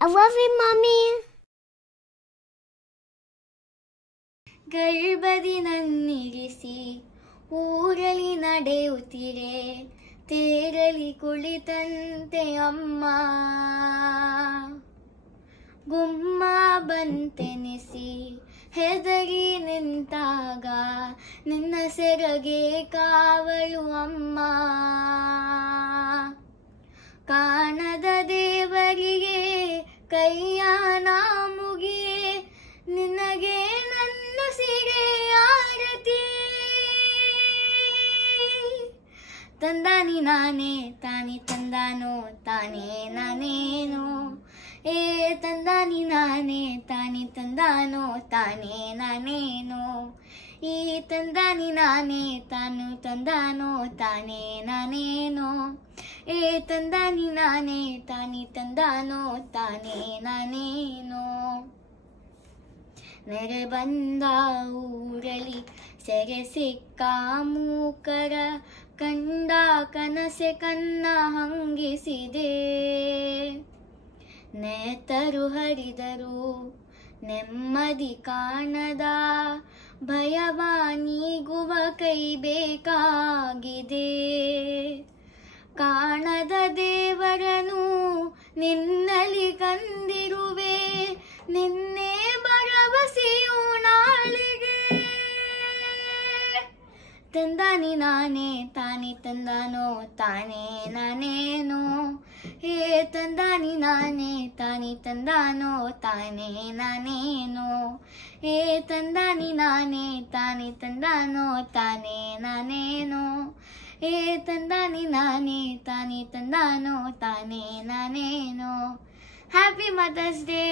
I love you, Mommy. ಗರ್ಭದಿ ನನ್ನಿರಿಸಿ ಊರಲಿ ನಡೆಯುತ್ತಿರೆ ತೇರಲಿ ಕುಳಿತಂತೆ ಅಮ್ಮ ಗುಮ್ಮ ಬಂತೆನಿಸಿ ಹೆದರಿ ನಿಂತಾಗ ನಿನ್ನ ಸೆರಗೆ ಕಾವಲು ಅಮ್ಮ ಕಾಣದ ದೇವರಿಗೆ ಕೈಯ ನಾ ಮುಗಿಯೇ ನಿನಗೆ ನನ್ನ ಸಿರೆ ಆರತಿ ತಂದಾನಿ ನಾನೇ ತಾನಿ ತಂದಾನೋ ತಾನೇ ನಾನೇನೋ ಏ ತಂದಾನಿ ನಾನೇ ತಾನಿ ತಂದಾನೋ ತಾನೇ ನಾನೇನೋ ಈ ತಂದಾನಿ ನಾನೇ ತಾನು ತಂದಾನೋ ತಾನೇ ನಾನೇನೋ ಏ ತಂದಾನಿ ನಾನೇ ತಾನಿ ತಂದಾನೋ ತಾನೇ ನಾನೇನೋ ನೆರೆ ಬಂದ ಊರಲಿ ಸೆರೆ ಸಿಕ್ಕ ಮೂಕರ ಕಂಡ ಕನಸೆ ಕನ್ನ ಹಂಗಿಸಿದೆ ನೇತರು ಹರಿದರು ನೆಮ್ಮದಿ ಕಾಣದ ಭಯವ ನೀಗುವ ಕೈ ಬೇಕಾಗಿದೆ ಕಾಣದ ದೇವರನು ನಿನ್ನಲಿ ಕಂದಿರುವೆ ನಿನ್ನೆ ಭರವಸೆಯು ನಾಳೆಗೆ ತಂದಾನಿ ನಾನೇ ತಾನಿ ತಂದಾನೋ ತಾನೇ ನಾನೇನೋ ಹೇ ತಂದಾನಿ ನಾನೇ ತಾನಿ ತಂದಾನೋ ತಾನೇ ನಾನೇನೋ ಹೇ ತಂದಾನಿ ನಾನೇ ತಾನಿ ತಂದಾನೋ ತಾನೇ ನಾನೇನೋ ಹೇ ತಂದಾನಿ ನಾನೇ ತಾನಿ ತಂದಾನೋ ತಾನೇ ನಾನೇನೋ ಹ್ಯಾಪಿ ಮದರ್ಸ್ ಡೇ.